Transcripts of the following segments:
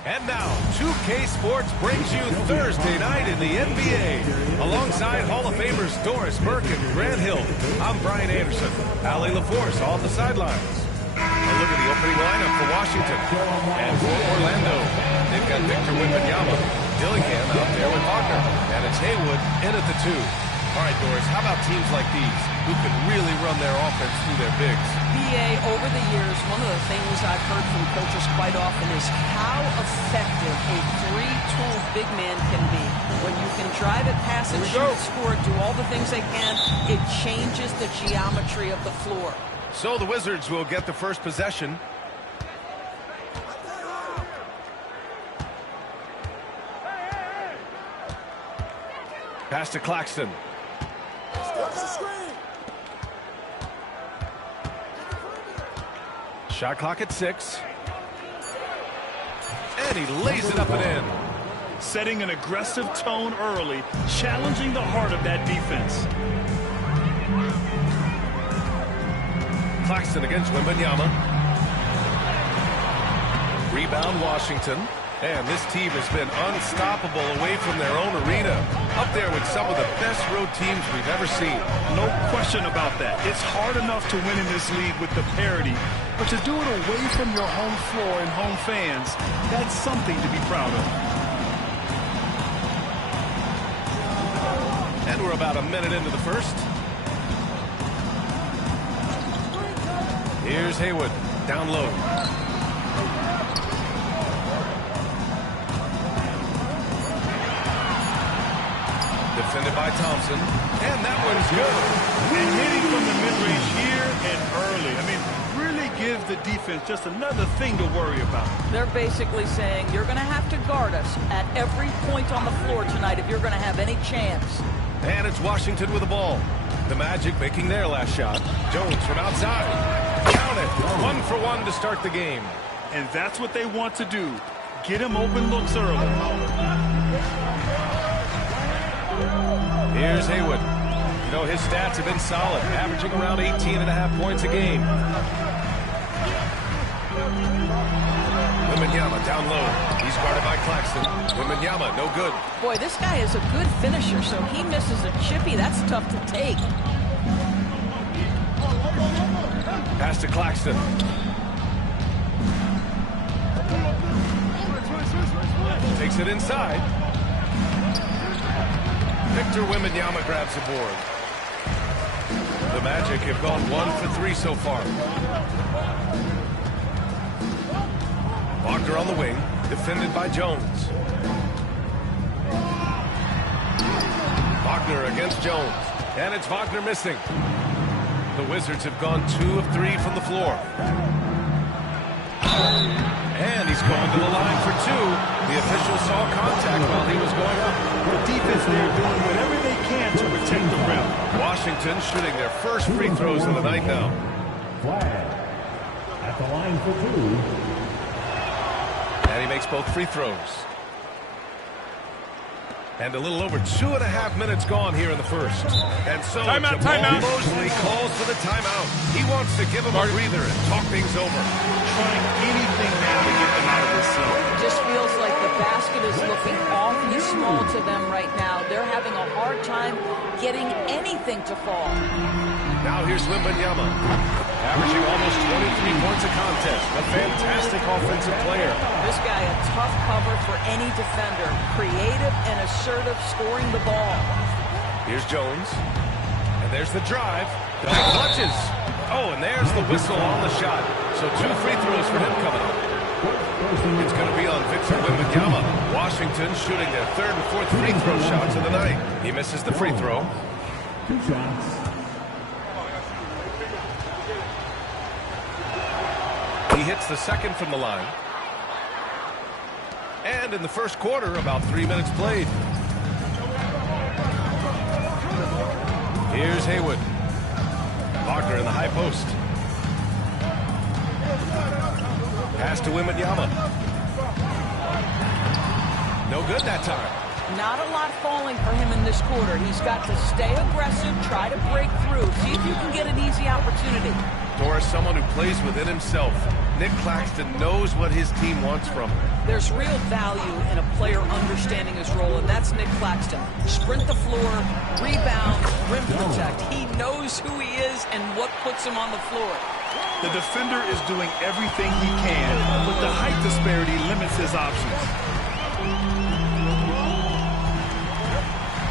And now, 2K Sports brings you Thursday night in the NBA. Alongside Hall of Famers Doris Burke and Grant Hill, I'm Brian Anderson. Allie LaForce on the sidelines. A look at the opening lineup for Washington. And for Orlando, they've got Victor Wembanyama, Dillingham out there with Wagner. And it's Haywood in at the 2. All right, Doris, how about teams like these who can really run their offense through their bigs? BA, over the years, one of the things I've heard from coaches quite often is how effective a three-tool big man can be. When you can drive it, pass it, shoot, score, do all the things they can, it changes the geometry of the floor. So the Wizards will get the first possession. Pass to Claxton. Shot clock at 6. And he lays it up and in. Setting an aggressive tone early, challenging the heart of that defense. Claxton against Wembanyama. Rebound Washington. And this team has been unstoppable away from their own arena. Up there with some of the best road teams we've ever seen. No question about that. It's hard enough to win in this league with the parity, but to do it away from your home floor and home fans, that's something to be proud of. And we're about a minute into the first. Here's Haywood, down low. Defended by Thompson, and that one's good. And hitting from the mid-range here and early. I mean, really gives the defense just another thing to worry about. They're basically saying you're going to have to guard us at every point on the floor tonight if you're going to have any chance. And it's Washington with the ball. The Magic making their last shot. Jones from outside. Count it. 1 for 1 to start the game. And that's what they want to do. Get him open looks early. Here's Haywood. You know, his stats have been solid, averaging around 18.5 points a game. Wembanyama down low. He's guarded by Claxton. Wembanyama, no good. Boy, this guy is a good finisher, so he misses a chippy. That's tough to take. Pass to Claxton. Takes it inside. Victor Wembanyama grabs the board. The Magic have gone 1 for 3 so far. Wagner on the wing, defended by Jones. Wagner against Jones, and it's Wagner missing. The Wizards have gone 2 of 3 from the floor. And he's going to the line for 2. The official saw contact while he was going up. The defense there doing whatever they can to protect the rim. Washington shooting their first free throws of the night now. Flag at the line for 2. And he makes both free throws. And a little over 2.5 minutes gone here in the first. And so timeout. Mosley calls for the timeout. He wants to give him a breather and talk things over. Trying anything now to get them out of this zone. It just feels like the basket is looking awfully small to them right now. They're having a hard time getting anything to fall. Now here's Wembanyama, averaging almost 23 points a contest. A fantastic offensive player. This guy a tough cover for any defender. Creative and assertive scoring the ball. Here's Jones. And there's the drive. Double clutches. Oh, and there's the whistle on the shot. So 2 free throws for him coming up. It's going to be on Victor Wembanyama. Washington shooting their 3rd and 4th free throw shots of the night. He misses the free throw. 2 shots. He hits the 2nd from the line. And in the first quarter, about 3 minutes played. Here's Haywood. Wagner in the high post. Pass to Wembanyama. No good that time. Not a lot falling for him in this quarter. He's got to stay aggressive, try to break through, see if you can get an easy opportunity. Doris, someone who plays within himself. Nick Claxton knows what his team wants from him. There's real value in a player understanding his role, and that's Nick Claxton. Sprint the floor, rebound, rim protect. He knows who he is and what puts him on the floor. The defender is doing everything he can, but the height disparity limits his options.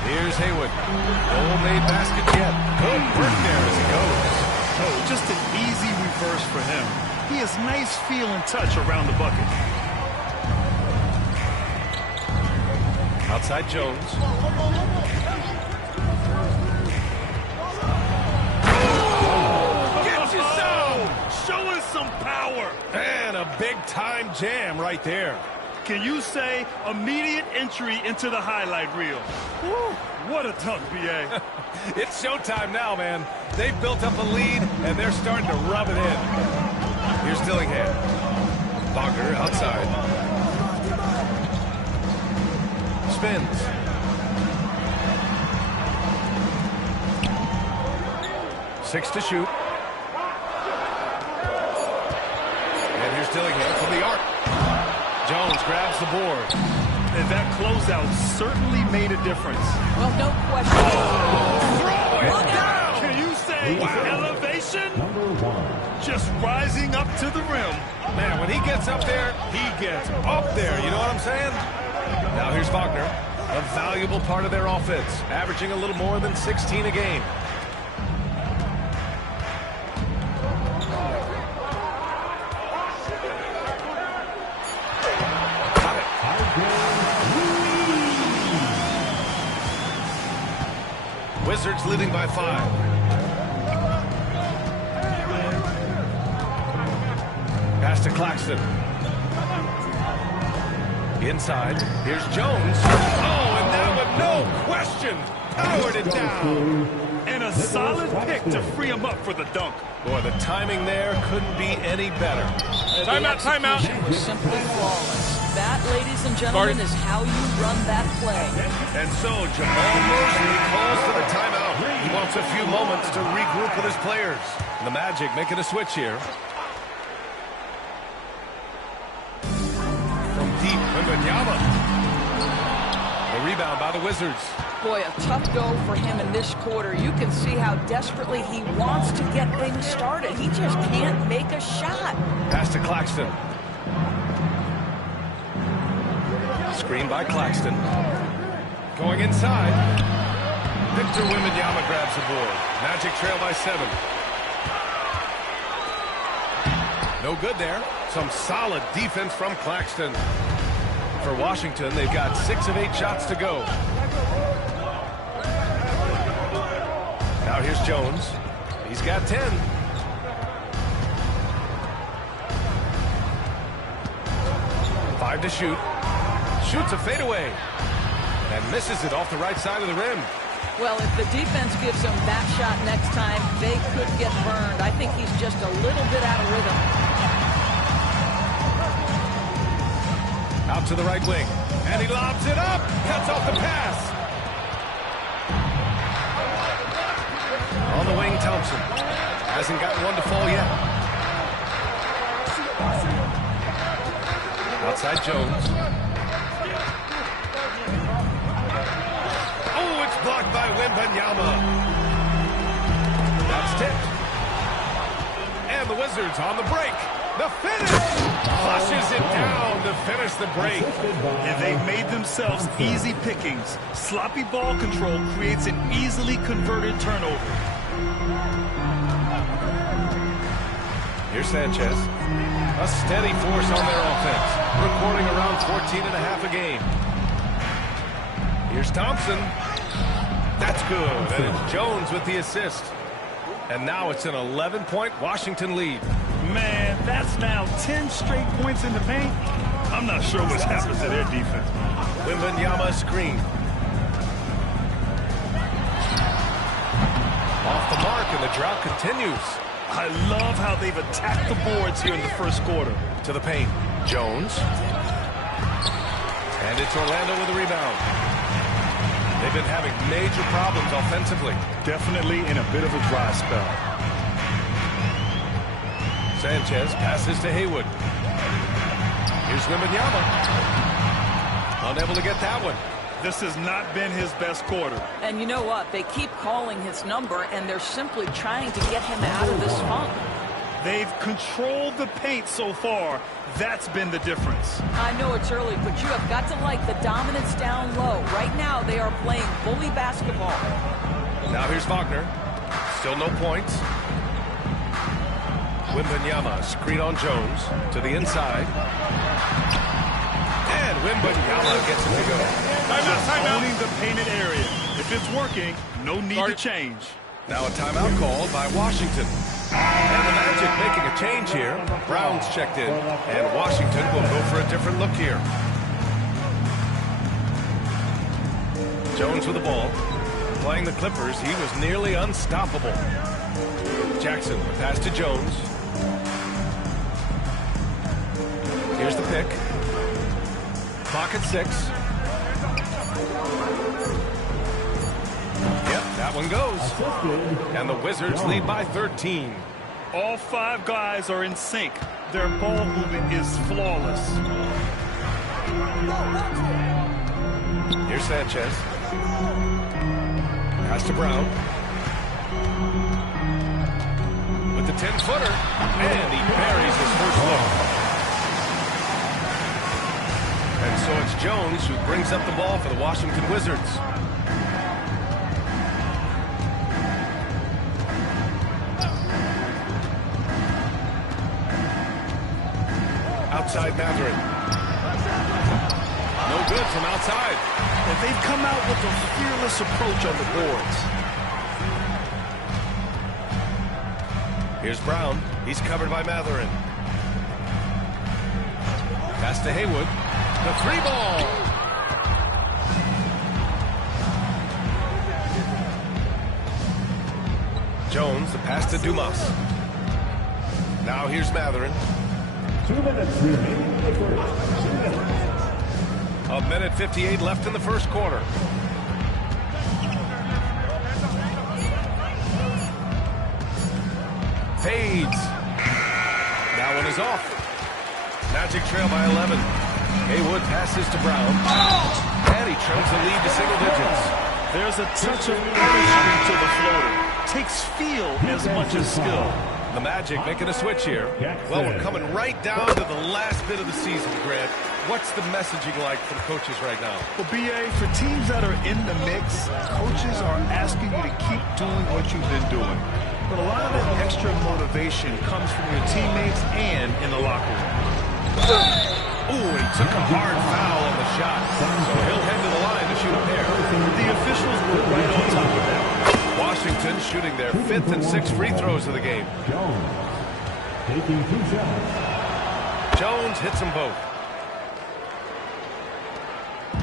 Here's Haywood. No made basket yet. Good work there as he goes. Oh, just an easy reverse for him. He has nice feel and touch around the bucket. Outside Jones. Gets you some! Showing some power. And a big-time jam right there. Can you say immediate entry into the highlight reel? Woo, what a dunk, B.A. It's showtime now, man. They've built up a lead, and they're starting to rub it in. Here's Dillingham. Wagner outside. Spins. Six to shoot. And here's Dillingham from the arc. Jones grabs the board. And that closeout certainly made a difference. Well, no question. Throw it down! Can you say elevation? #1. Just rising up to the rim. Man, when he gets up there, he gets up there. You know what I'm saying? Now here's Wagner, a valuable part of their offense, averaging a little more than 16 a game. Wizards leading by 5. Pass to Claxton. Inside. Here's Jones. Oh, and that one, no question, powered it down. And a solid pick to free him up for the dunk. Boy, the timing there couldn't be any better. Timeout, timeout. It was simply flawless. That, ladies and gentlemen, is how you run that play. And so Jamal Mosley calls for the timeout. He wants a few moments to regroup with his players. The Magic making a switch here. From deep, Wembanyama. The rebound by the Wizards. Boy, a tough go for him in this quarter. You can see how desperately he wants to get things started. He just can't make a shot. Pass to Claxton. Screen by Claxton. Going inside. Victor Wembanyama grabs the board. Magic trail by 7. No good there. Some solid defense from Claxton. For Washington, they've got 6 of 8 shots to go. Now here's Jones. He's got 10. Five to shoot. Shoots a fadeaway. And misses it off the right side of the rim. Well, if the defense gives him that shot next time, they could get burned. I think he's just a little bit out of rhythm. Out to the right wing. And he lobs it up. Cuts off the pass. On the wing, Thompson. Hasn't gotten one to fall yet. Outside Jones. Oh, it's blocked by Wembanyama. That's tipped. And the Wizards on the break. The finish! Flushes it down to finish the break. And they've made themselves easy pickings. Sloppy ball control creates an easily converted turnover. Here's Sanchez. A steady force on their offense. Recording around 14 and a half a game. Here's Thompson. That's good. And it's Jones with the assist. And now it's an 11-point Washington lead. Man, that's now 10 straight points in the paint. I'm not sure what's happened to their defense. Wembanyama screen. The drought continues. I love how they've attacked the boards here in the first quarter. To the paint. Jones. And it's Orlando with a rebound. They've been having major problems offensively. Definitely in a bit of a dry spell. Sanchez passes to Haywood. Here's Wembanyama. Unable to get that one. This has not been his best quarter. And you know what? They keep calling his number, and they're simply trying to get him out of this funk. They've controlled the paint so far. That's been the difference. I know it's early, but you have got to like the dominance down low. Right now, they are playing bully basketball. Now here's Wagner. Still no points. Wembanyama, screen on Jones. To the inside. And Wembanyama gets it to go. Owning the painted area. If it's working, no need to change. Now a timeout called by Washington. And the Magic making a change here. Brown's checked in. And Washington will go for a different look here. Jones with the ball. Playing the Clippers, he was nearly unstoppable. Jackson, the pass to Jones. Here's the pick. Clock at 6. Yep, that one goes. And the Wizards lead by 13. All 5 guys are in sync. Their ball movement is flawless. Here's Sanchez. Pass to Brown. With the 10-footer. And he buries his first look. And so it's Jones who brings up the ball for the Washington Wizards. Outside Mathurin. No good from outside. And they've come out with a fearless approach on the boards. Here's Brown. He's covered by Mathurin. Pass to Haywood. The 3-ball. Jones, the pass to Dumas. Now here's Mathurin. 2 minutes remaining in the first. 2 minutes. A minute 58 left in the first quarter. Fades. That one is off. Magic trail by 11. Haywood passes to Brown. And he trims the lead to single digits. There's a touch of artistry to the floater. Takes feel as much as skill. The Magic making a switch here. Well, we're coming right down to the last bit of the season, Grant. What's the messaging like from coaches right now? Well, BA, for teams that are in the mix, coaches are asking you to keep doing what you've been doing. But a lot of that extra motivation comes from your teammates and in the locker room. Ooh, he took a hard foul on the shot. So he'll head to the line to shoot a pair. The officials were right on top of that. Washington shooting their 5th and 6th free throws of the game. Jones taking 2 shots. Jones hits them both.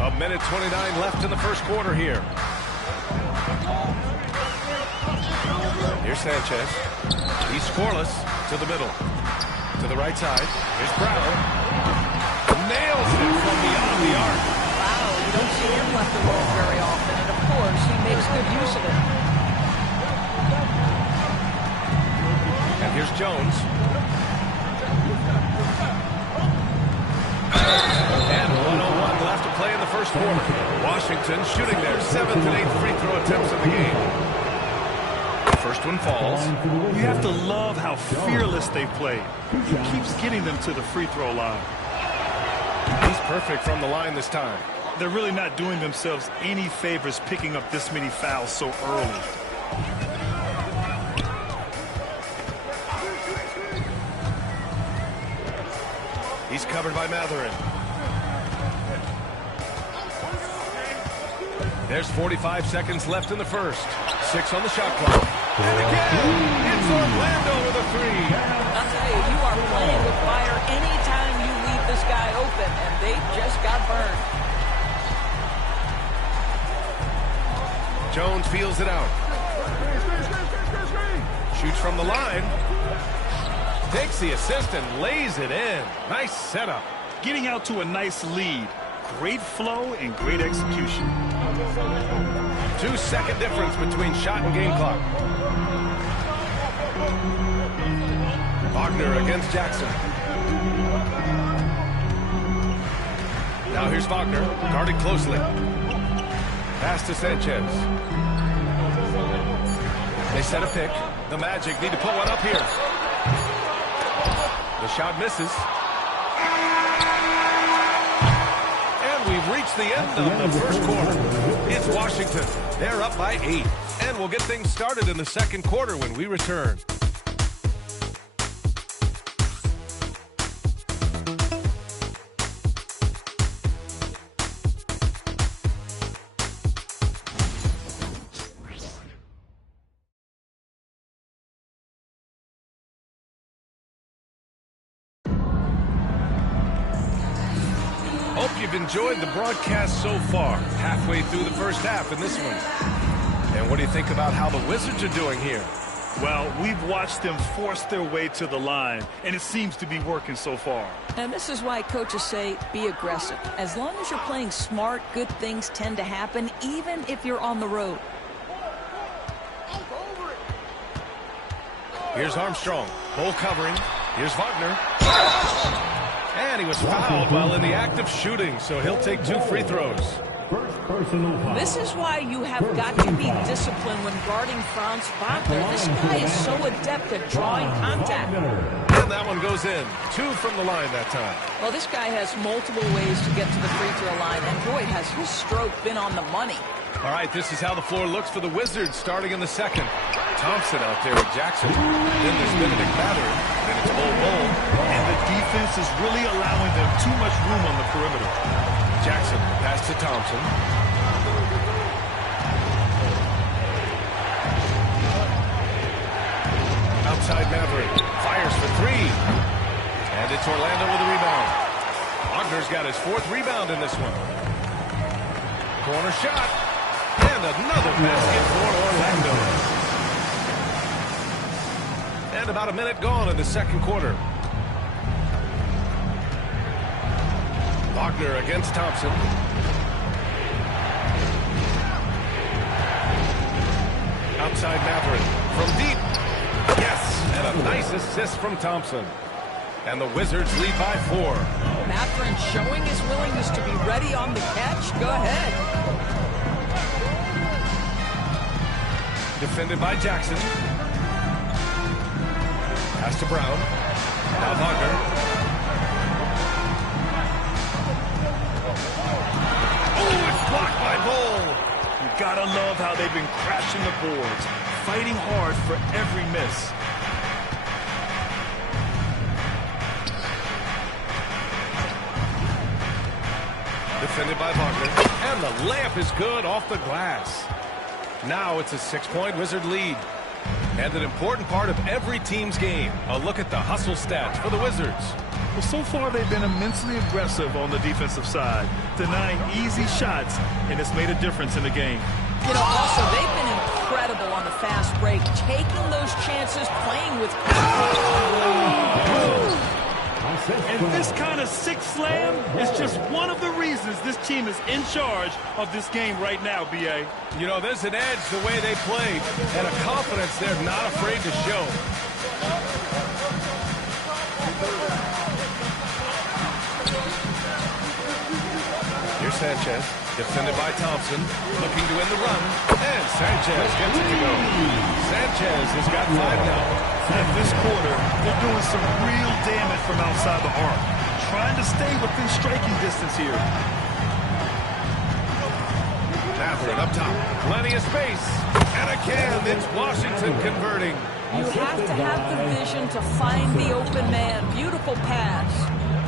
A minute 29 left in the first quarter here. Here's Sanchez. He's scoreless to the middle. To the right side. Here's Brown. Nails it from beyond the arc. Wow, you don't see him left alone very often, and of course, he makes good use of it. And here's Jones. And 1:01 left to play in the first quarter. Washington shooting their 7th and 8th free throw attempts of the game. First one falls. You have to love how fearless they play. He keeps getting them to the free throw line. He's perfect from the line this time. They're really not doing themselves any favors picking up this many fouls so early. He's covered by Mathurin. There's 45 seconds left in the first. 6 on the shot clock. And again, it's Orlando with a 3. I'll tell you, you are playing with fire anytime you leave this guy open, and they just got burned. Jones feels it out. Shoots from the line. Takes the assist and lays it in. Nice setup. Getting out to a nice lead. Great flow and great execution. 2-second difference between shot and game clock. Wagner against Jackson. Now here's Wagner, guarded closely. Pass to Sanchez. They set a pick. The Magic need to put one up here. The shot misses. And we've reached the end of the first quarter. It's Washington. They're up by 8. And we'll get things started in the second quarter when we return. Hope you've enjoyed the broadcast so far. Halfway through the first half in this one. And what do you think about how the Wizards are doing here? Well, we've watched them force their way to the line, and it seems to be working so far. And this is why coaches say be aggressive. As long as you're playing smart, good things tend to happen, even if you're on the road. Here's Armstrong. Hole covering. Here's Wagner. And he was fouled while in the act of shooting, so he'll take 2 free throws. This is why you have got to be disciplined when guarding Franz Wagner. This guy is so adept at drawing contact. And that one goes in. 2 from the line that time. Well, this guy has multiple ways to get to the free throw line, and boy, has his stroke been on the money. All right, this is how the floor looks for the Wizards starting in the second. Thompson out there with Jackson. Then there's Benedict Mathurin. Then it's Bol. And the defense is really allowing them too much room on the perimeter. Jackson, pass to Thompson. Outside Maverick. Fires for 3. And it's Orlando with a rebound. Wagner's got his 4th rebound in this one. Corner shot. And another basket for Orlando. And about a minute gone in the second quarter. Wagner against Thompson. Outside Maverick from deep. Yes, and a nice assist from Thompson. And the Wizards lead by 4. Mathurin showing his willingness to be ready on the catch. Go ahead. Defended by Jackson. Pass to Brown. Now Wagner. Oh, it's blocked by Bol. You gotta love how they've been crashing the boards, fighting hard for every miss. Defended by Wagner. And the layup is good off the glass. Now it's a 6-point Wizard lead. And an important part of every team's game. A look at the hustle stats for the Wizards. Well, so far they've been immensely aggressive on the defensive side, denying easy shots, and it's made a difference in the game. You know, also, they've been incredible on the fast break, taking those chances, playing with And this kind of sick slam is just one of the reasons this team is in charge of this game right now, B.A. You know, there's an edge the way they play, and a confidence they're not afraid to show. Here's Sanchez, defended by Thompson, looking to win the run, and Sanchez gets it to go. Sanchez has got 5 now. In this quarter, they're doing some real damage from outside the arc, trying to stay within striking distance here. Mathurin up top, plenty of space, and again, it's Washington converting. You have to have the vision to find the open man. Beautiful pass.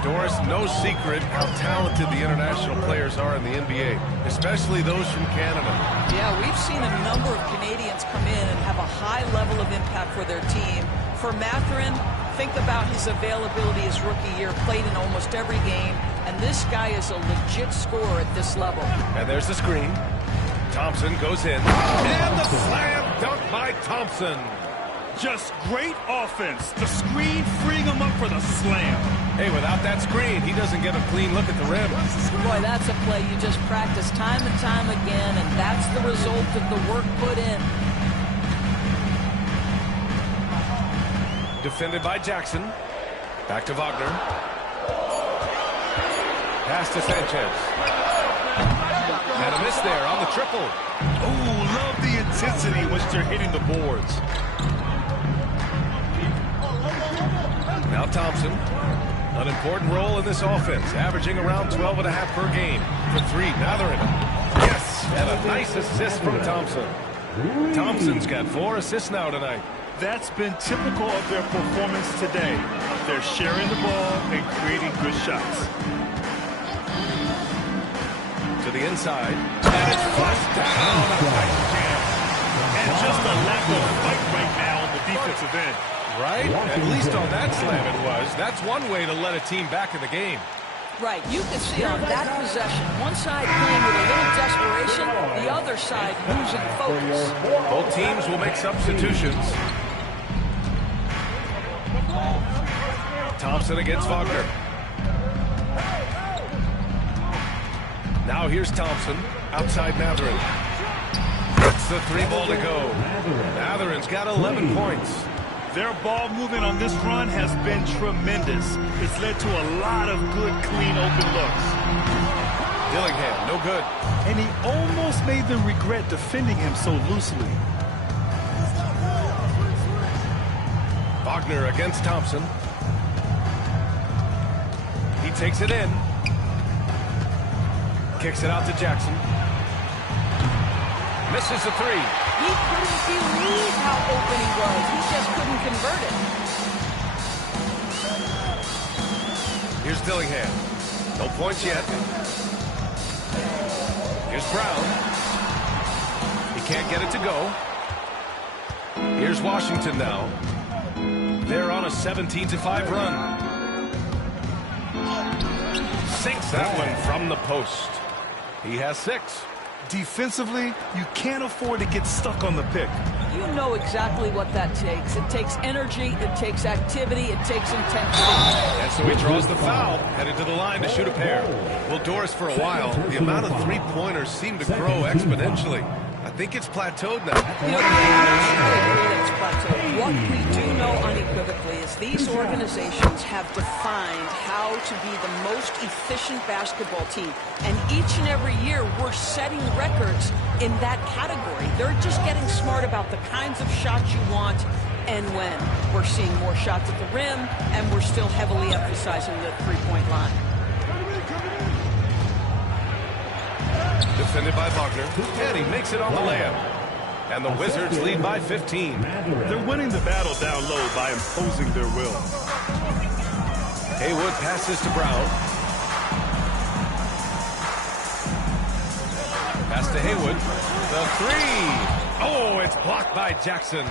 Doris, no secret how talented the international players are in the NBA, especially those from Canada. Yeah, we've seen a number of Canadians come in and have a high level of impact for their team. For Mathurin, think about his availability his rookie year, played in almost every game, and this guy is a legit scorer at this level. And there's the screen. Thompson goes in, and the slam dunk by Thompson. Just great offense. The screen freeing him up for the slam. Hey, without that screen, he doesn't get a clean look at the rim. Boy, that's a play you just practice time and time again, and that's the result of the work put in. Defended by Jackson. Back to Wagner. Pass to Sanchez. And a miss there on the triple. Oh, love the intensity in which they're hitting the boards. Now Thompson. An important role in this offense, averaging around 12.5 per game. For three, Matherin. Yes, and a nice assist from Thompson. Thompson's got 4 assists now tonight. That's been typical of their performance today. They're sharing the ball and creating good shots. To the inside. And it's flushed down. A nice jam. And just a lack of fight right now on the defensive end. Right? At least on that slam it was. That's one way to let a team back in the game. Right, you can see on that possession, one side playing with a little desperation, the other side losing focus. Both teams will make substitutions. Thompson against Wagner. Now here's Thompson, outside Matherin. That's the 3 ball to go. Matherin's got 11 points. Their ball movement on this run has been tremendous. It's led to a lot of good, clean, open looks. Dillingham, no good. And he almost made them regret defending him so loosely. Wagner against Thompson. He takes it in. Kicks it out to Jackson. Misses the 3. He couldn't believe how open he was. He just couldn't convert it. Here's Dillingham. No points yet. Here's Brown. He can't get it to go. Here's Washington now. They're on a 17-5 run. Sinks that one from the post. He has 6. Defensively, you can't afford to get stuck on the pick. You know exactly what that takes. It takes energy, it takes activity, it takes intensity. And so he draws the foul, headed to the line to shoot a pair. Well, Doris, for a while, the amount of three-pointers seemed to grow exponentially. I think it's plateaued now. You know, I agree that it's plateaued. What we do know unequivocally is these organizations have defined how to be the most efficient basketball team. And each and every year, we're setting records in that category. They're just getting smart about the kinds of shots you want and when. We're seeing more shots at the rim, and we're still heavily emphasizing the three-point line. Defended by Wagner, and he makes it on the layup. And the Wizards lead by 15. They're winning the battle down low by imposing their will. Haywood passes to Brown. Pass to Haywood. The 3. Oh, it's blocked by Jackson.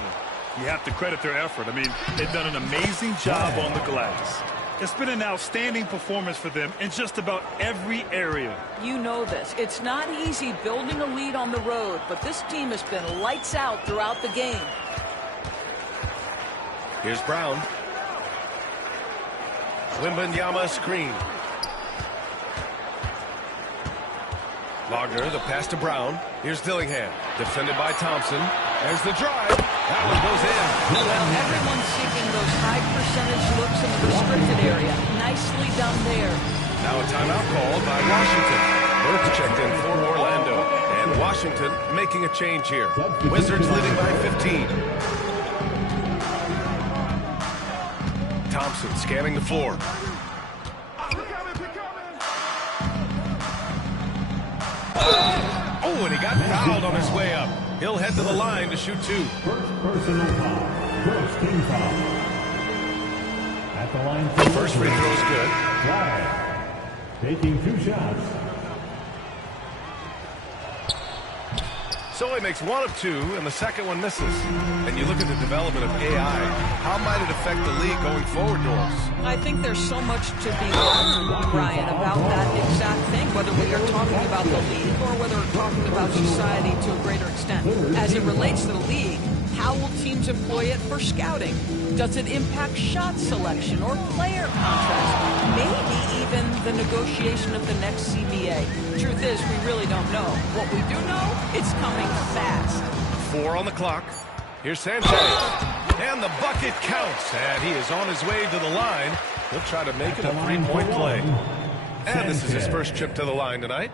You have to credit their effort. I mean, they've done an amazing job on the glass. It's been an outstanding performance for them in just about every area. You know this. It's not easy building a lead on the road, but this team has been lights out throughout the game. Here's Brown. Wembanyama screen. Wagner, the pass to Brown. Here's Dillingham, defended by Thompson. There's the drive. That one goes in. Well, everyone's seeking those high percentage looks in the restricted area. Nicely done there. Now a timeout called by Washington. Burke checked in for Orlando. And Washington making a change here. Wizards leading by 15. Thompson scanning the floor. Oh, and he got fouled on his way up. He'll head to the line to shoot 2. First personal foul. First team foul. At the line. First free throw's good. Drive. Taking 2 shots. So he makes one of two, and the second one misses. And you look at the development of AI. How might it affect the league going forward, Doris? I think there's so much to be learned, Brian, about that exact thing, whether we are talking about the league or whether we're talking about society to a greater extent. As it relates to the league, how will teams employ it for scouting? Does it impact shot selection or player contracts? Maybe even the negotiation of the next CBA. Truth is, we really don't know. What we do know, it's coming fast. 4 on the clock. Here's Sanchez. And the bucket counts. And he is on his way to the line. He'll try to make it a three-point play. And this is his first trip to the line tonight.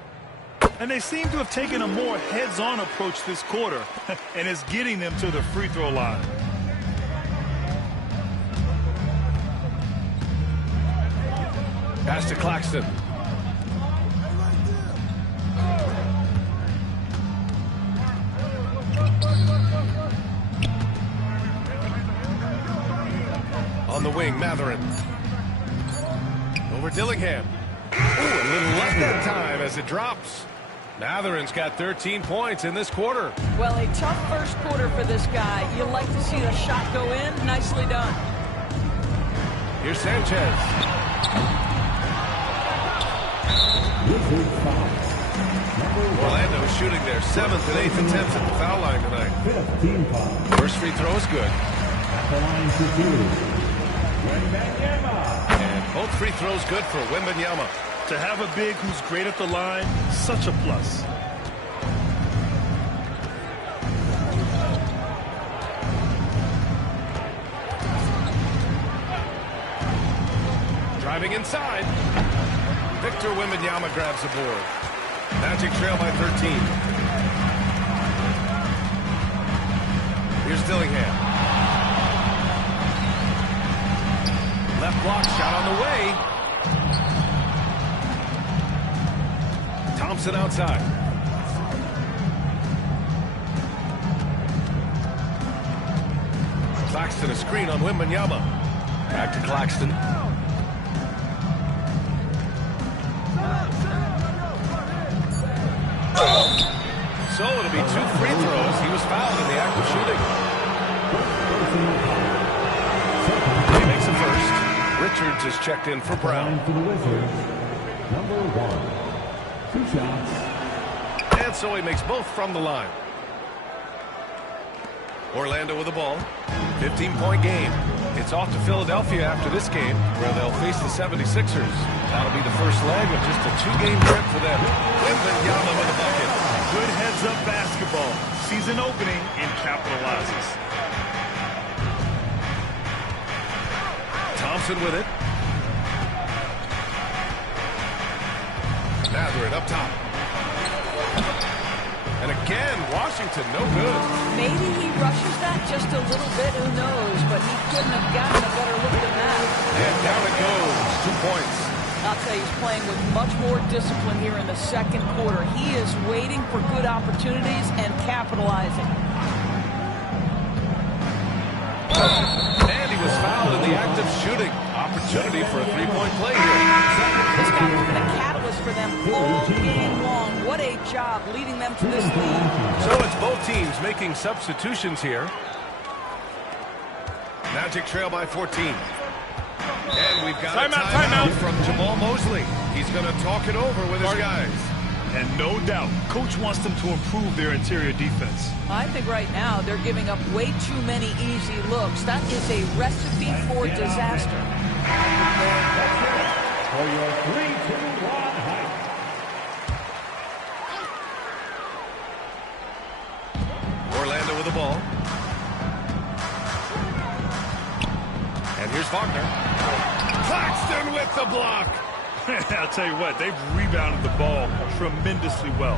And they seem to have taken a more heads-on approach this quarter. And it's getting them to the free throw line. Pass to Claxton. On the wing, Matherin. Over Dillingham. Ooh, a little left that time as it drops. Matherin's got 13 points in this quarter. Well, a tough first quarter for this guy. You'll like to see the shot go in. Nicely done. Here's Sanchez. Orlando shooting their 7th and 8th attempts at the foul line tonight. First free throw is good. And both free throws good for Wembanyama. To have a big who's great at the line, such a plus. Driving inside. Victor Wembanyama grabs the board. Magic trail by 13. Here's Dillingham. Left block shot on the way. Thompson outside. Claxton a screen on Wembanyama. Back to Claxton. So it'll be 2 free throws. He was fouled in the act of shooting. He makes a first. Richards is checked in for Brown. For the Wizards, number 1. 2 shots. And so he makes both from the line. Orlando with the ball. 15-point game. It's off to Philadelphia after this game, where they'll face the 76ers. That'll be the first leg of just a 2-game trip for them. Wembanyama with a bucket. Good heads-up basketball. Season opening and capitalizes. Thompson with it. Matherin up top. And again, Washington, no good. Maybe he rushes that just a little bit, who knows, but he couldn't have gotten a better look than that. And down it goes, 2 points. I'll tell you, he's playing with much more discipline here in the second quarter. He is waiting for good opportunities and capitalizing. And he was fouled in the act of shooting. Opportunity for a 3-point play here. This guy has been a catalyst for them all game long. What a job leading them to this lead. So it's both teams making substitutions here. Magic trail by 14. And we've got a timeout from Jamal Mosley. He's going to talk it over with his guys. And no doubt, Coach wants them to improve their interior defense. I think right now they're giving up way too many easy looks. That is a recipe for disaster. For your 3-2-1 hike. Orlando with the ball. And here's Wagner. Claxton with the block. I'll tell you what, they've rebounded the ball tremendously well.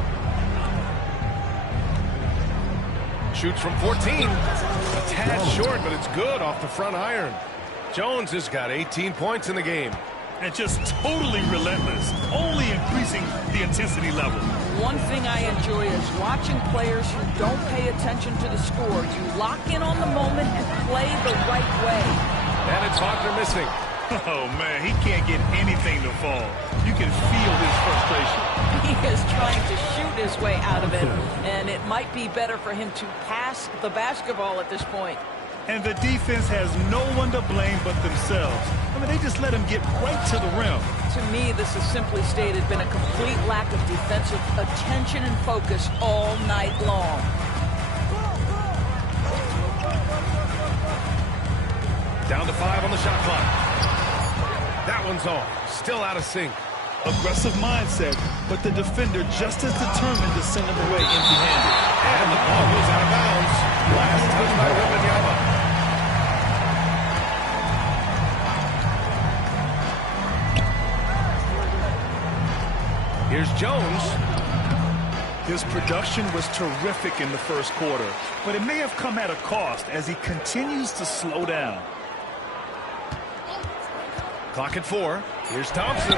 Shoots from 14. A tad short, but it's good off the front iron. Jones has got 18 points in the game. And just totally relentless, only increasing the intensity level. One thing I enjoy is watching players who don't pay attention to the score. You lock in on the moment and play the right way. And it's Wagner missing. Oh, man, he can't get anything to fall. You can feel his frustration. He is trying to shoot his way out of it, and it might be better for him to pass the basketball at this point. And the defense has no one to blame but themselves. I mean, they just let him get right to the rim. To me, this has simply stated been a complete lack of defensive attention and focus all night long. Down to 5 on the shot clock. That one's off. Still out of sync. Aggressive mindset, but the defender just as determined to send him away empty-handed. And the ball goes out of bounds. Last touch by Wembanyama. Here's Jones. His production was terrific in the first quarter, but it may have come at a cost as he continues to slow down. Clock at 4. Here's Thompson.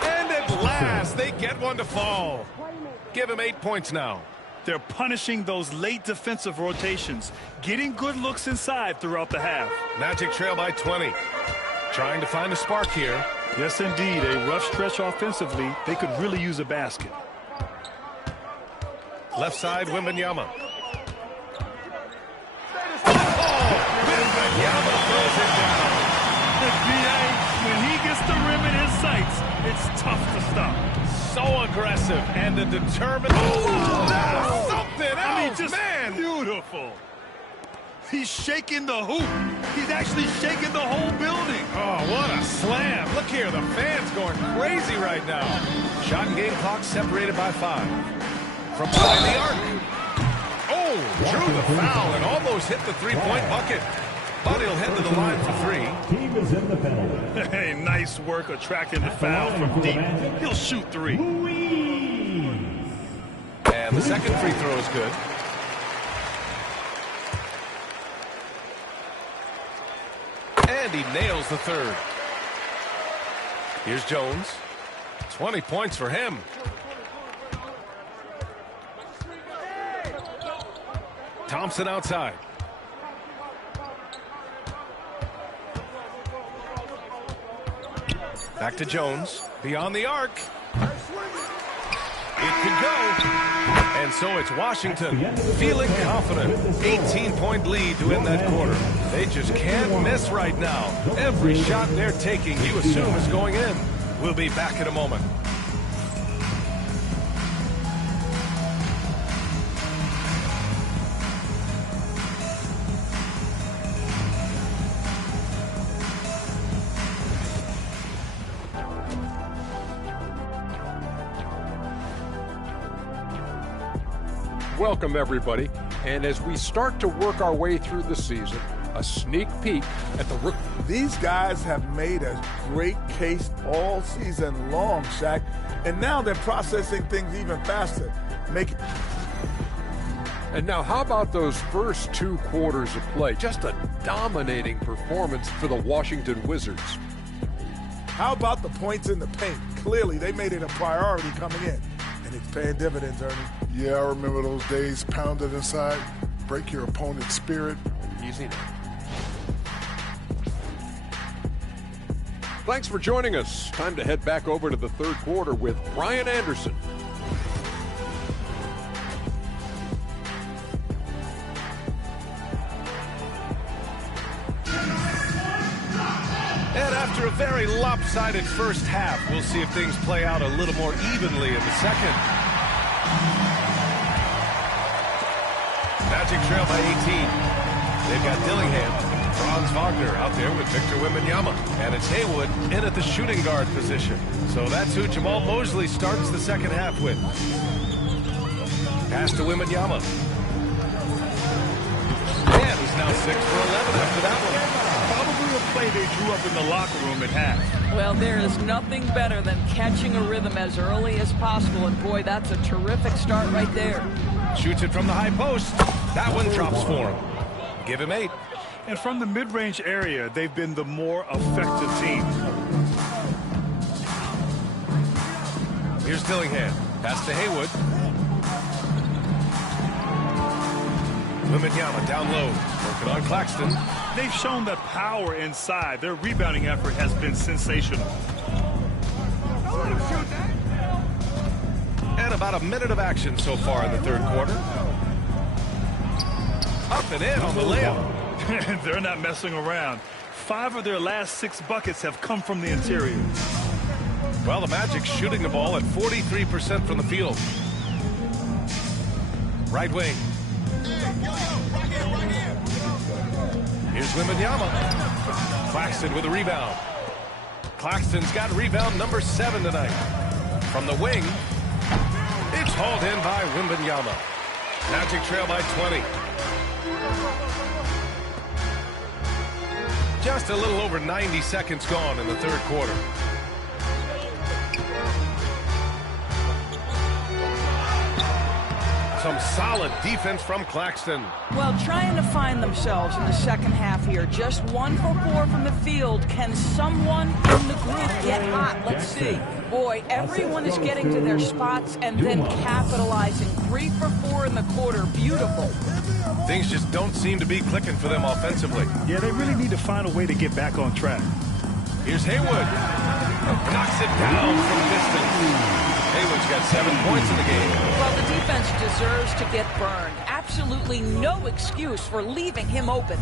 And at last, they get one to fall. Give him 8 points now. They're punishing those late defensive rotations, getting good looks inside throughout the half. Magic trail by 20. Trying to find a spark here. Yes, indeed. A rough stretch offensively. They could really use a basket. Left side, Wembanyama. Oh, Wembanyama throws it down. When he gets the rim in his sights, it's tough to stop. So aggressive and a determined. Oh, that's something else, I mean, just man. Beautiful. He's shaking the hoop. He's actually shaking the whole building. Oh, what a slam. Look here, the fans going crazy right now. Shot and game clock separated by 5. From behind the arc. Oh, drew the foul and almost hit the three-point bucket. But he'll head to the line for 3. Team is in the penalty. Hey, nice work attracting the foul from deep. He'll shoot 3. And the second free throw is good. And he nails the third. Here's Jones. 20 points for him. Thompson outside. Back to Jones. Beyond the arc. It could go. And so it's Washington feeling confident. 18-point lead to win that quarter. They just can't miss right now. Every shot they're taking, you assume, is going in. We'll be back in a moment. Welcome, everybody. And as we start to work our way through the season, a sneak peek at the rookie. These guys have made a great case all season long, Shaq, and now they're processing things even faster. And now, how about those first 2 quarters of play? Just a dominating performance for the Washington Wizards. How about the points in the paint? Clearly, they made it a priority coming in, and it's paying dividends, Ernie. Yeah, I remember those days. Pounded inside, break your opponent's spirit. Easy now. Thanks for joining us. Time to head back over to the third quarter with Brian Anderson. And after a very lopsided first half, we'll see if things play out a little more evenly in the second. Magic trail by 18. They've got Dillingham, Franz Wagner out there with Victor Wembanyama. And it's Haywood in at the shooting guard position. So that's who Jamal Mosley starts the second half with. Pass to Wembanyama. And he's now 6 for 11 after that one. Probably a play they drew up in the locker room at half. Well, there is nothing better than catching a rhythm as early as possible. And boy, that's a terrific start right there. Shoots it from the high post. That one drops for him. Give him 8. And from the mid-range area, they've been the more effective team. Here's Dillingham. Pass to Haywood. Wembanyama down low. Working on Claxton. They've shown the power inside. Their rebounding effort has been sensational. And about a minute of action so far in the third quarter. Up and in on the layup. They're not messing around. 5 of their last 6 buckets have come from the interior. Well, the Magic shooting the ball at 43% from the field. Right wing. Here's Wembanyama. Claxton with a rebound. Claxton's got rebound number 7 tonight. From the wing, it's hauled in by Wembanyama. Magic trail by 20. Just a little over 90 seconds gone in the third quarter. Some solid defense from Claxton. Well, trying to find themselves in the second half here. Just 1 for 4 from the field. Can someone in the group get hot? Let's see. Boy, everyone is getting to their spots and then capitalizing. 3 for 4 in the quarter. Beautiful. Things just don't seem to be clicking for them offensively. Yeah, they really need to find a way to get back on track. Here's Haywood. Knocks it down from distance. Haywood's got 7 points in the game. Well, the defense deserves to get burned. Absolutely no excuse for leaving him open.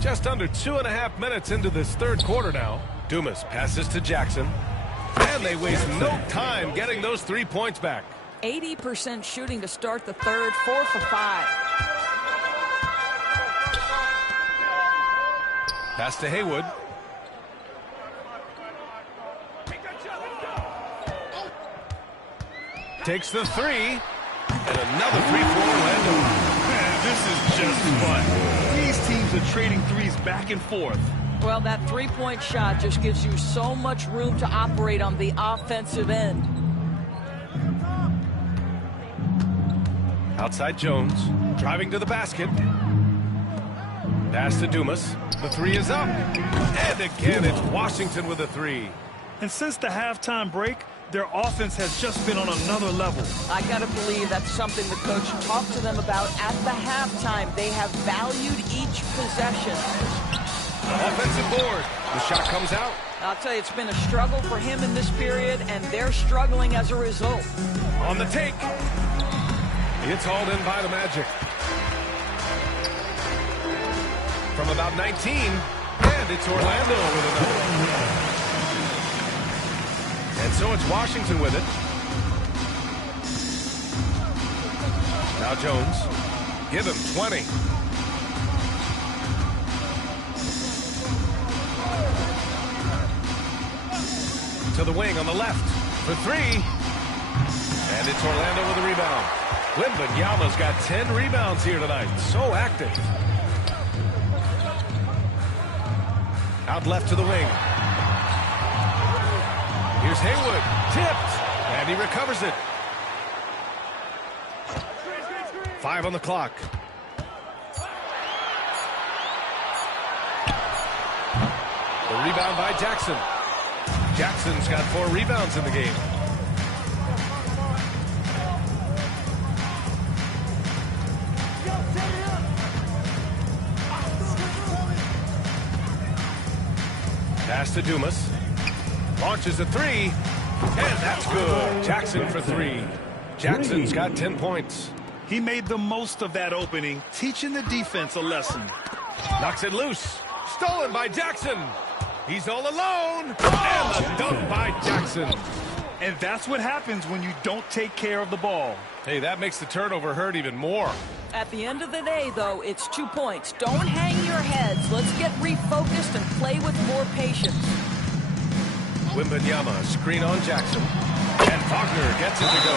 Just under 2.5 minutes into this third quarter now. Dumas passes to Jackson. And they waste no time getting those 3 points back. 80% shooting to start the third. 4 for 5. Pass to Haywood. Takes the 3. And another 3 for Orlando. Man, this is just fun. These teams are trading threes back and forth. Well, that 3-point shot just gives you so much room to operate on the offensive end. Outside Jones. Driving to the basket. Pass to Dumas. The 3 is up. And again, it's Washington with a 3. And since the halftime break, their offense has just been on another level. I got to believe that's something the coach talked to them about at the halftime. They have valued each possession. Offensive board. The shot comes out. I'll tell you, it's been a struggle for him in this period, and they're struggling as a result. On the take. It's hauled in by the Magic. From about 19, and it's Orlando with another. And so it's Washington with it. Now Jones. Give him 20. To the wing on the left for 3. And it's Orlando with a rebound. Wembanyama's got 10 rebounds here tonight. So active. Out left to the wing. Here's Haywood. Tipped. And he recovers it. 5 on the clock. The rebound by Jackson. Jackson's got 4 rebounds in the game. Pass to Dumas. Launches a 3. And that's good. Jackson for 3. Jackson's got 10 points. He made the most of that opening, teaching the defense a lesson. Knocks it loose. Stolen by Jackson. He's all alone. And the dunk by Jackson. And that's what happens when you don't take care of the ball. Hey, that makes the turnover hurt even more. At the end of the day, though, it's 2 points. Don't hang your heads. Let's get refocused and play with more patience. Wembanyama, screen on Jackson. And Wagner gets it to go.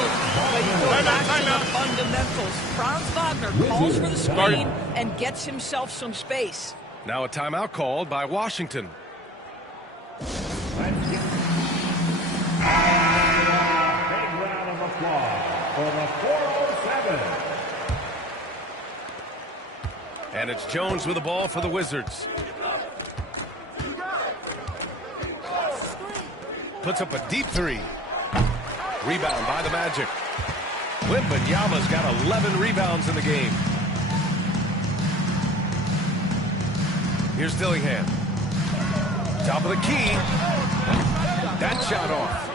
But you go back to the fundamentals. Franz Wagner calls for the screen and gets himself some space. Now a timeout called by Washington. Big round of applause for the 407. And it's Jones with the ball for the Wizards. Puts up a deep 3. Rebound by the Magic. Wembanyama's got 11 rebounds in the game. Here's Dillingham. Top of the key. That shot off.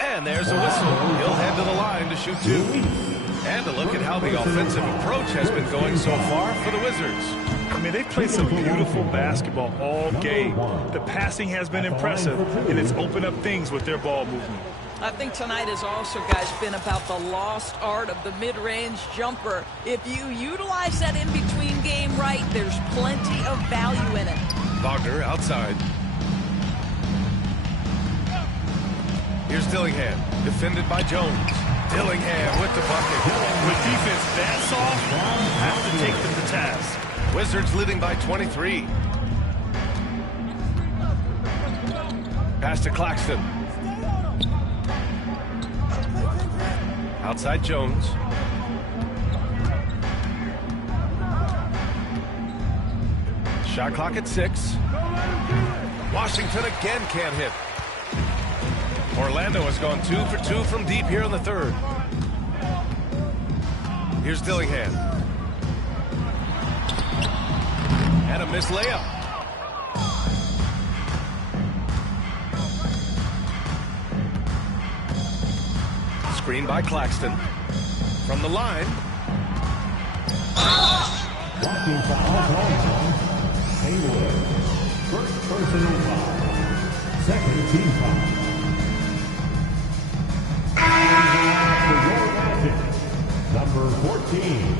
And there's a whistle. He'll head to the line to shoot 2. And a look at how the offensive approach has been going so far for the Wizards. I mean, they've played some beautiful basketball all game. The passing has been impressive, and it's opened up things with their ball movement. I think tonight has also, guys, been about the lost art of the mid-range jumper. If you utilize that in-between game right, there's plenty of value in it. Wagner outside. Here's Dillingham, defended by Jones. Dillingham with the bucket. With defense that soft, have to take them to task. Wizards leading by 23. Pass to Claxton. Outside Jones. Shot clock at 6. Washington again can't hit. Orlando has gone 2 for 2 from deep here in the third. Here's Dillingham. And a missed layup. Screen by Claxton. From the line. Blocking foul called on Haywood. First personal foul. Second team foul. Number 14,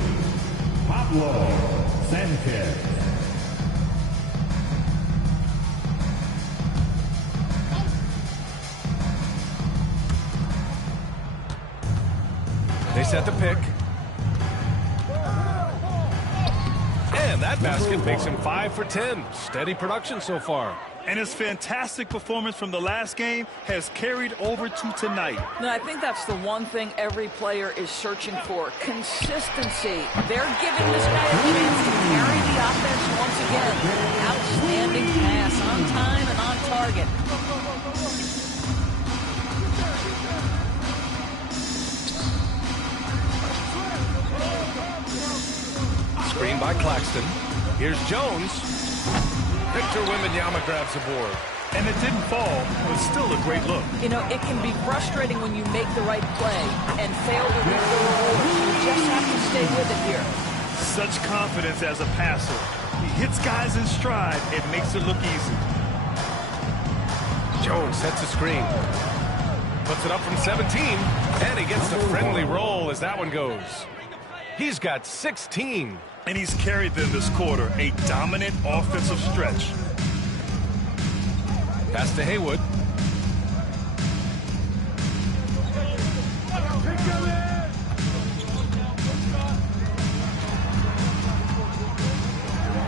Pablo Sanchez. They set the pick. And that basket makes him 5 for 10. Steady production so far. And his fantastic performance from the last game has carried over to tonight. Now, I think that's the one thing every player is searching for. Consistency. They're giving this guy a chance to carry the offense once again. Outstanding pass on time and on target. Screen by Claxton. Here's Jones. Victor Wembanyama grabs the board. And it didn't fall, but still a great look. You know, it can be frustrating when you make the right play and fail to reap the rewards. You just have to stay with it here. Such confidence as a passer. He hits guys in stride and makes it look easy. Jones sets a screen. Puts it up from 17. And he gets the friendly roll as that one goes. He's got 16. And he's carried them this quarter, a dominant offensive stretch. Pass to Haywood.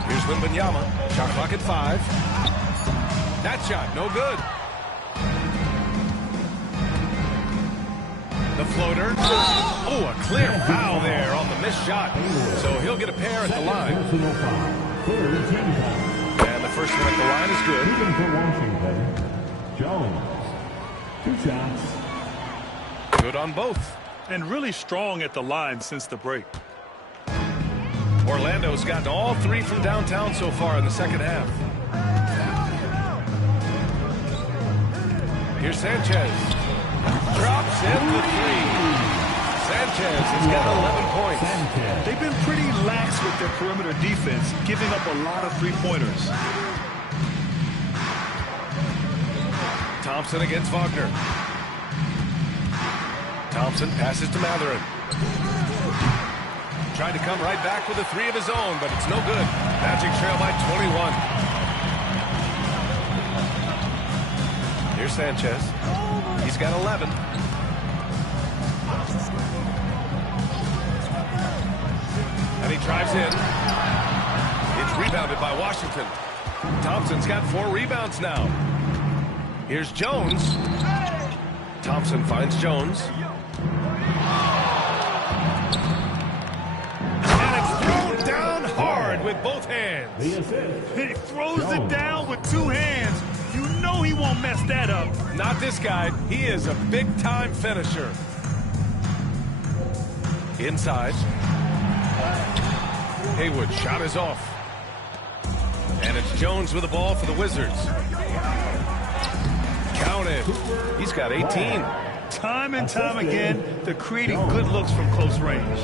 Here's Wembanyama. Shot clock at 5. That shot, no good. The floater. Oh, a clear foul there on the missed shot. So he'll get a pair at the line. And the first one at the line is good. For Washington, Jones. 2 shots. Good on both. And really strong at the line since the break. Orlando's gotten all 3 from downtown so far in the second half. Here's Sanchez. Drops in the 3. Sanchez has got 11 points. They've been pretty lax with their perimeter defense, giving up a lot of three-pointers. Thompson against Wagner. Thompson passes to Matherin. Tried to come right back with a 3 of his own, but it's no good. Magic trail by 21. Here's Sanchez. He's got 11. And he drives in. It's rebounded by Washington. Thompson's got 4 rebounds now. Here's Jones. Thompson finds Jones. And it's thrown down hard with both hands. He throws it down with 2 hands. You know he won't mess that up. Not this guy. He is a big-time finisher. Inside. Haywood, shot is off. And it's Jones with the ball for the Wizards. Counted. He's got 18. Time and time again, they're creating good looks from close range.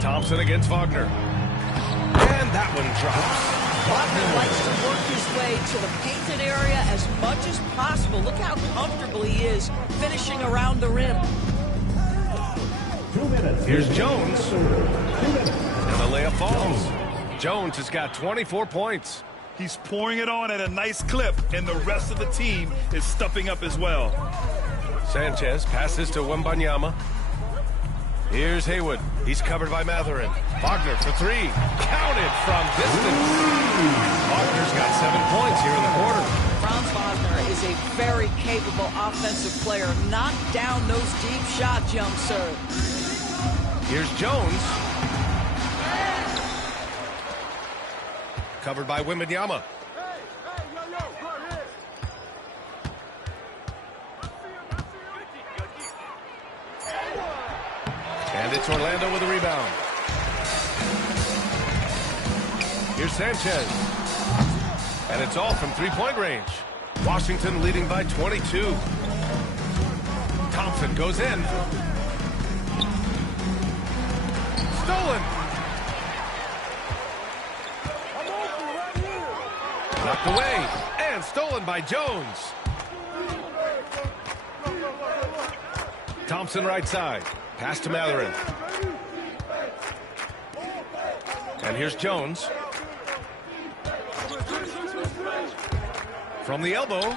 Thompson against Wagner. And that one drops. Wagner likes to work his way to the painted area as much as possible. Look how comfortable he is finishing around the rim. Here's Jones. And the layup falls. Jones has got 24 points. He's pouring it on at a nice clip, and the rest of the team is stepping up as well. Sanchez passes to Wembanyama. Here's Haywood. He's covered by Matherin. Wagner for three. Counted from distance. Wagner's got 7 points here in the quarter. Franz Wagner is a very capable offensive player. Knock down those deep shot jumps, sir. Here's Jones. Covered by Wembanyama. And it's Orlando with a rebound. Here's Sanchez. And it's all from three-point range. Washington leading by 22. Thompson goes in. Stolen. Knocked away. And stolen by Jones. Thompson right side. Pass to Matherin. And here's Jones. From the elbow.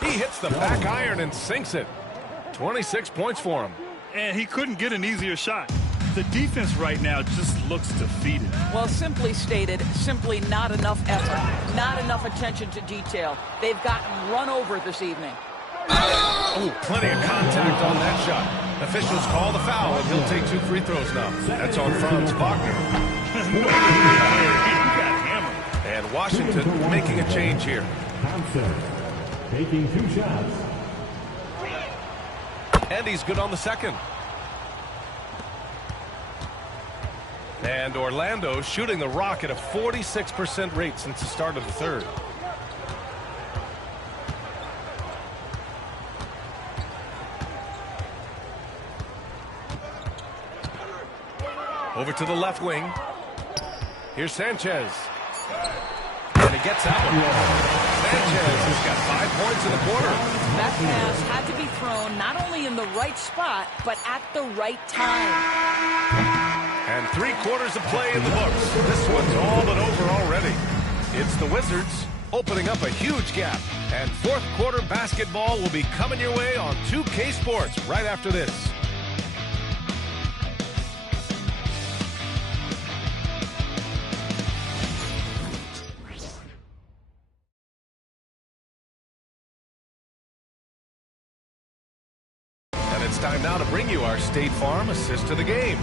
He hits the back iron and sinks it. 26 points for him. And he couldn't get an easier shot. The defense right now just looks defeated. Well, simply stated, simply not enough effort, not enough attention to detail. They've gotten run over this evening. Oh, plenty of contact on that shot. Officials call the foul, and he'll take 2 free throws now. That's on Franz Wagner. And Washington making a change here. Thompson taking 2 shots. And he's good on the second. And Orlando shooting the rock at a 46% rate since the start of the third. Over to the left wing. Here's Sanchez. And he gets that one. Sanchez has got 5 points in the quarter. That pass had to be thrown not only in the right spot, but at the right time. And 3/4 of play in the books. This one's all but over already. It's the Wizards opening up a huge gap. And fourth quarter basketball will be coming your way on 2K Sports right after this. And it's time now to bring you our State Farm assist to the game.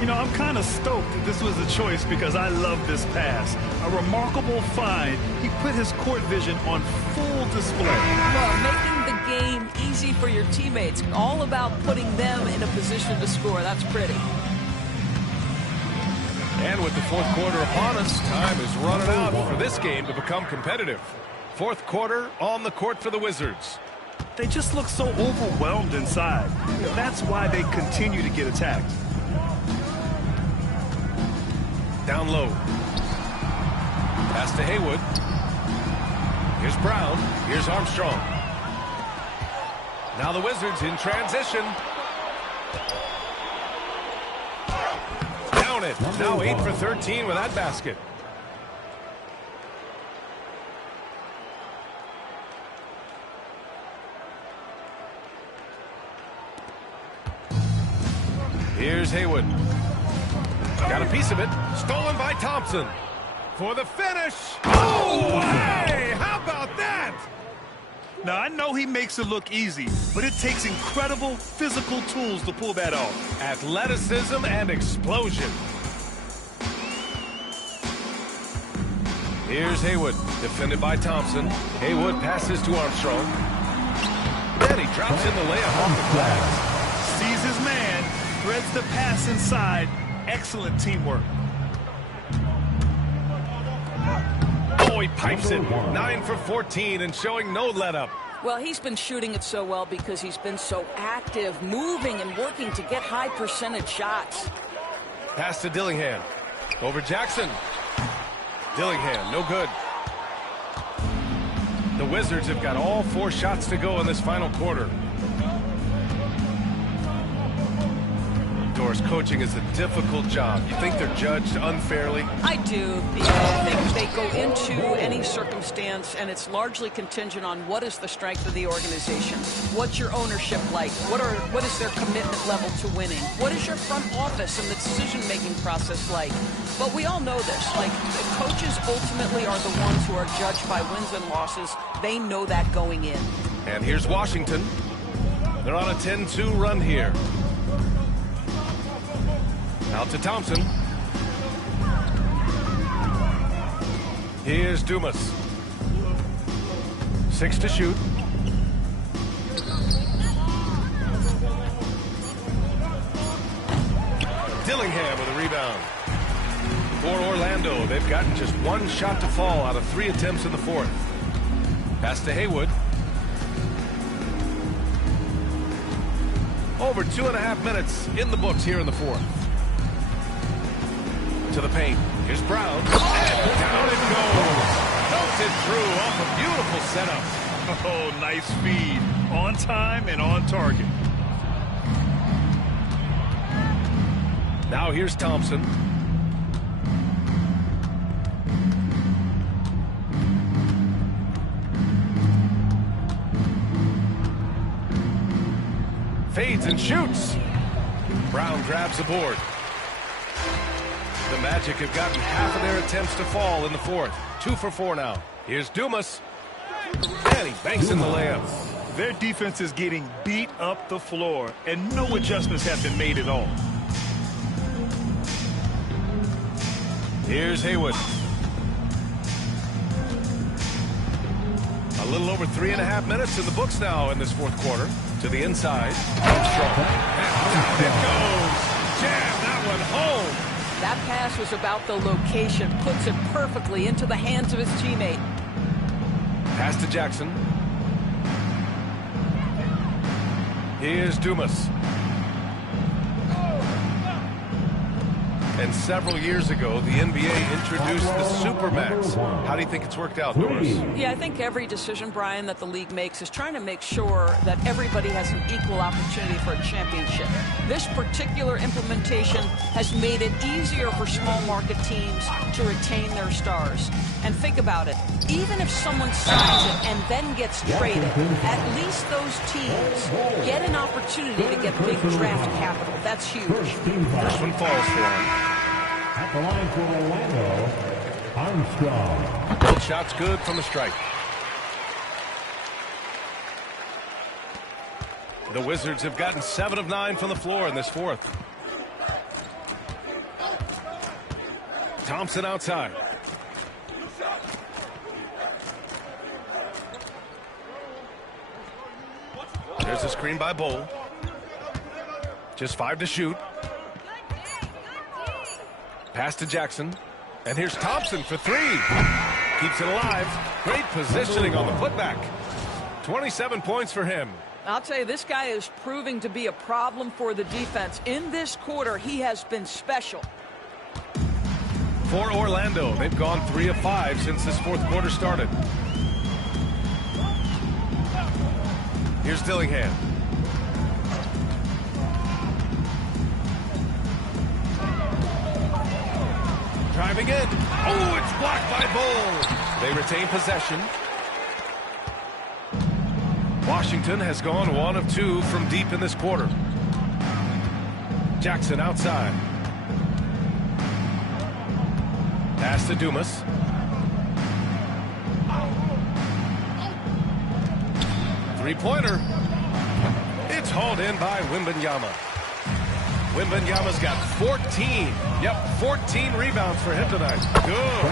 You know, I'm kind of stoked that this was a choice because I love this pass. A remarkable find. He put his court vision on full display. Well, making the game easy for your teammates. All about putting them in a position to score. That's pretty. And with the fourth quarter upon us, time is running out for this game to become competitive. Fourth quarter on the court for the Wizards. They just look so overwhelmed inside. That's why they continue to get attacked. Down low. Pass to Haywood. Here's Brown. Here's Armstrong. Now the Wizards in transition. Down it. Now 8 for 13 with that basket. Here's Haywood. Got a piece of it. Stolen by Thompson. For the finish. Oh, hey! How about that? Now, I know he makes it look easy, but it takes incredible physical tools to pull that off. Athleticism and explosion. Here's Haywood. Defended by Thompson. Haywood passes to Armstrong. Then he drops in the layup off the glass. Sees his man. Spreads the pass inside. Excellent teamwork. Oh, he pipes it. 9 for 14 and showing no let-up. Well, he's been shooting it so well because he's been so active, moving and working to get high percentage shots. Pass to Dillingham. Over Jackson. Dillingham, no good. The Wizards have got all 4 shots to go in this final quarter. Doris, coaching is a difficult job. You think they're judged unfairly? I do, because I think they go into any circumstance, and it's largely contingent on what is the strength of the organization. What's your ownership like? What is their commitment level to winning? What is your front office and the decision-making process like? But we all know this. Like, the coaches ultimately are the ones who are judged by wins and losses. They know that going in. And here's Washington. They're on a 10-2 run here. Out to Thompson. Here's Dumas. 6 to shoot. Dillingham with a rebound. For Orlando, they've gotten just 1 shot to fall out of 3 attempts in the 4th. Pass to Haywood. Over 2.5 minutes in the books here in the 4th. To the paint. Here's Brown. And down it goes. Belted through off a beautiful setup. Oh, nice feed. On time and on target. Now here's Thompson. Fades and shoots. Brown grabs the board. The Magic have gotten half of their attempts to fall in the 4th. 2 for 4 now. Here's Dumas. And he banks in the layup. Their defense is getting beat up the floor, and no adjustments have been made at all. Here's Haywood. A little over 3.5 minutes in the books now in this 4th quarter. To the inside. Armstrong. And down it goes. Jam that one home. That pass was about the location, puts it perfectly into the hands of his teammate. Pass to Jackson. Here's Dumas. And several years ago, the NBA introduced the Supermax. How do you think it's worked out, Doris? Yeah, I think every decision, Brian, that the league makes is trying to make sure that everybody has an equal opportunity for a championship. This particular implementation has made it easier for small market teams to retain their stars. And think about it. Even if someone signs it and then gets traded, at least those teams get an opportunity to get big draft capital. That's huge. First one falls for him. At the line for Orlando, Armstrong. Both shots good from the strike. The Wizards have gotten 7 of 9 from the floor in this 4th. Thompson outside. There's a screen by Bull. Just 5 to shoot. Pass to Jackson. And here's Thompson for 3. Keeps it alive. Great positioning on the putback. 27 points for him. I'll tell you, this guy is proving to be a problem for the defense. In this quarter, he has been special. For Orlando, they've gone 3 of 5 since this 4th quarter started. Here's Dillingham. Driving in. Oh, it's blocked by Bull. They retain possession. Washington has gone 1 of 2 from deep in this quarter. Jackson outside. Pass to Dumas. Three-pointer. It's hauled in by Wembanyama. Wembanyama's got 14. Yep, 14 rebounds for him tonight. Good.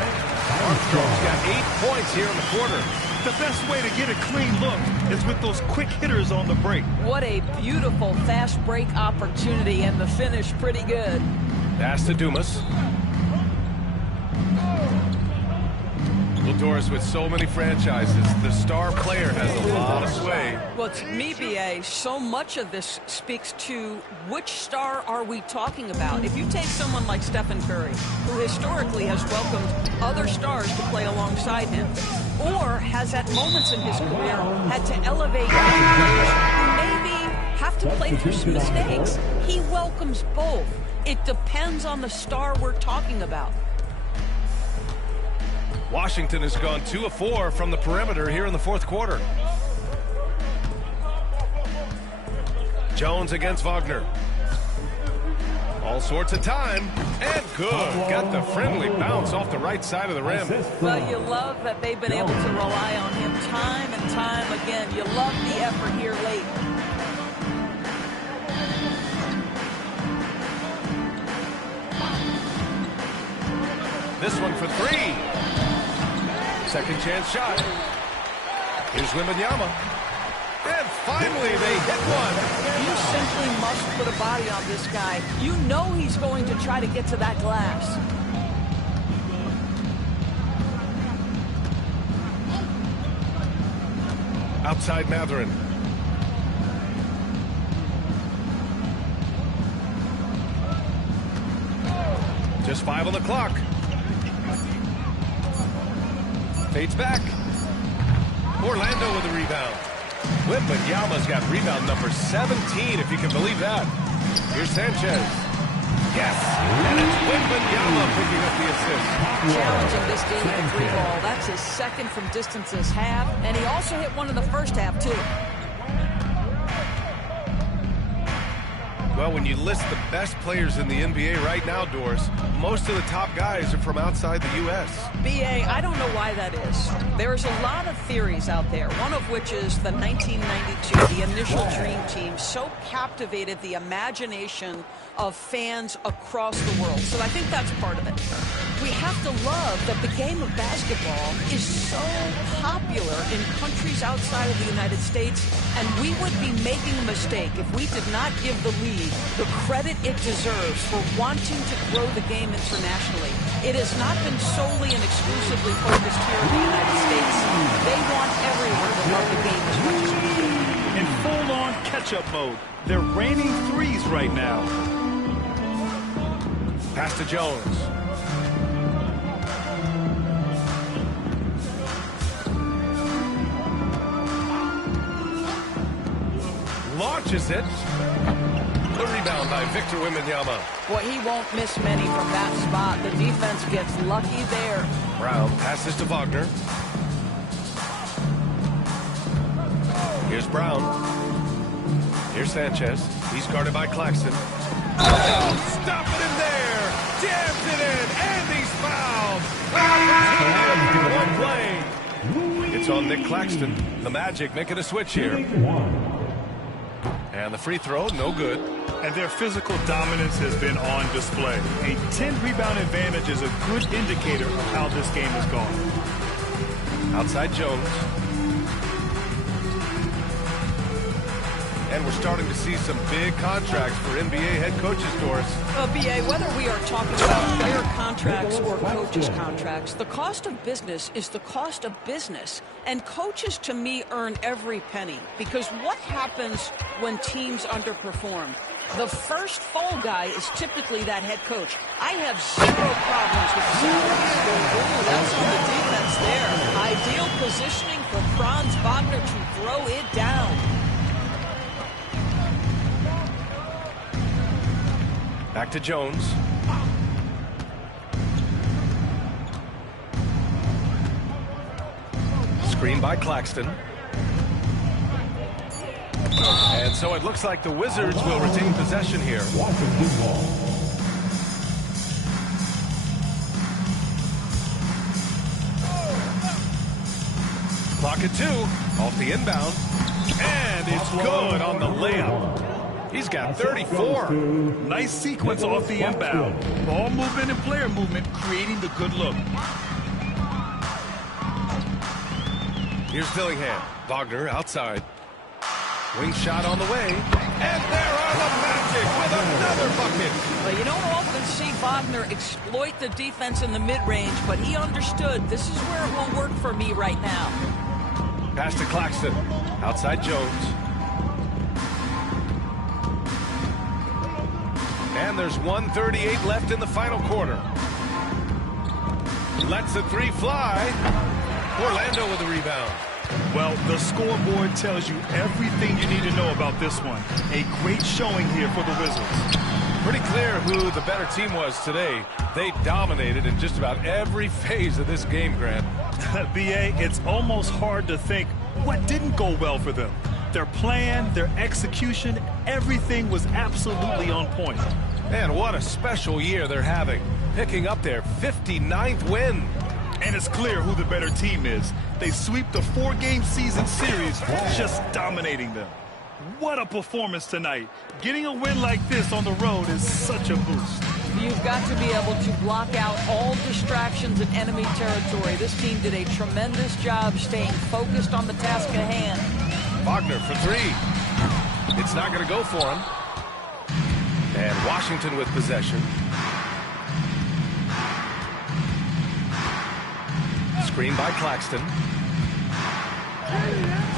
Armstrong's got 8 points here in the quarter. the best way to get a clean look is with those quick hitters on the break. What a beautiful fast break opportunity, and the finish pretty good. Pass to Dumas. Well, Doris, with so many franchises, the star player has a lot of sway. Well, to me, B.A., so much of this speaks to which star are we talking about. If you take someone like Stephen Curry, who historically has welcomed other stars to play alongside him, or has at moments in his career had to elevate players who maybe have to play through some mistakes, he welcomes both. It depends on the star we're talking about. Washington has gone 2 of 4 from the perimeter here in the fourth quarter. Jones against Wagner. All sorts of time, and good. Got the friendly bounce off the right side of the rim. Well, you love that they've been able to rely on him time and time again. You love the effort here late. This one for 3. Second chance shot. Here's Wembanyama. And finally they hit one. You simply must put a body on this guy. You know he's going to try to get to that glass. Outside Matherin. Just 5 on the clock. Fades back. Orlando with a rebound. Wembanyama's got rebound number 17, if you can believe that. Here's Sanchez. Yes, and it's Wembanyama picking up the assist. Challenging this game at 3-ball. That's his second from distance this half, and he also hit one in the first half, too. Well, when you list the best players in the NBA right now, Doris, most of the top guys are from outside the U.S. B.A., I don't know why that is. There's a lot of theories out there, one of which is the 1992, the initial Dream Team, so captivated the imagination of fans across the world. So I think that's part of it. We have to love that the game of basketball is so popular in countries outside of the United States, and we would be making a mistake if we did not give the league the credit it deserves for wanting to grow the game internationally. It has not been solely and exclusively focused here in the United States. They want everyone to love the game as much as we do. In full-on catch-up mode, they're raining threes right now. Pass to Jones. Launches it. The rebound by Victor Wembanyama. Boy, he won't miss many from that spot. The defense gets lucky there. Brown passes to Wagner. Here's Brown. Here's Sanchez. He's guarded by Claxton. Oh, stop it in there. Jams it in, and he's fouled. One play. It's on Nick Claxton. The Magic making a switch here. And the free throw, no good. And their physical dominance has been on display. A 10-rebound advantage is a good indicator of how this game has gone. Outside Jones. And we're starting to see some big contracts for NBA head coaches, Doris. B.A., whether we are talking about player contracts or coaches' contracts, the cost of business is the cost of business. And coaches, to me, earn every penny. Because what happens when teams underperform? The first fall guy is typically that head coach. I have zero problems with the salaries. Ooh, that's on the defense there. Ideal positioning for Franz Wagner to throw it down. Back to Jones. Screen by Claxton. And so it looks like the Wizards will retain possession here. Clock at 2. Off the inbound. And it's good on the layup. He's got 34. Nice sequence off the inbound. Ball movement and player movement creating the good look. Here's Dillingham. Wagner outside. Wing shot on the way. And there are the Magic with another bucket. Well, you don't often see Wagner exploit the defense in the mid-range, but he understood this is where it will work for me right now. Pass to Claxton. Outside Jones. And there's 1:38 left in the final quarter. Lets the three fly. Orlando with the rebound. Well, the scoreboard tells you everything you need to know about this one. A great showing here for the Wizards. Pretty clear who the better team was today. They dominated in just about every phase of this game, Grant. B.A., it's almost hard to think what didn't go well for them. Their plan, their execution, everything was absolutely on point. And what a special year they're having, picking up their 59th win. And it's clear who the better team is. They sweep the 4-game season series, just dominating them. What a performance tonight. Getting a win like this on the road is such a boost. You've got to be able to block out all distractions in enemy territory. This team did a tremendous job staying focused on the task at hand. Wagner for three. It's not going to go for him. And Washington with possession. Screen by Claxton.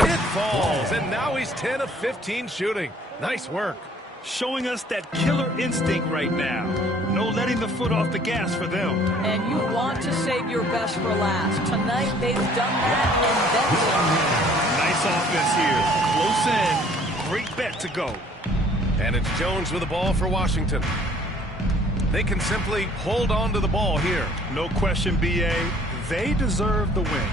It falls, and now he's 10 of 15 shooting. Nice work. Showing us that killer instinct right now. No letting the foot off the gas for them. And you want to save your best for last. Tonight, they've done that Nice offense here. Close in. Great bet to go. And it's Jones with the ball for Washington. They can simply hold on to the ball here. No question, B.A. They deserve the win.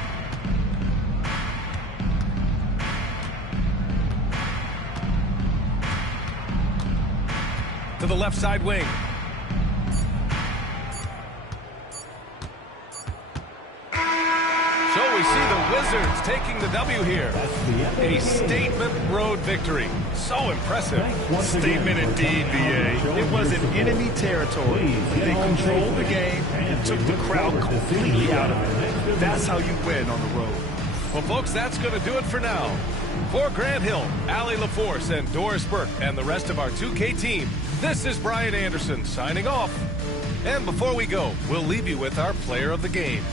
To the left side wing. So we see the Wizards taking the W here. A statement road victory. So impressive. Statement indeed, B.A. It was in enemy territory. They controlled the game and took the crowd completely out of it. That's how you win on the road. Well, folks, that's going to do it for now. For Grant Hill, Allie LaForce, and Doris Burke, and the rest of our 2K team, this is Brian Anderson signing off. And before we go, we'll leave you with our player of the game.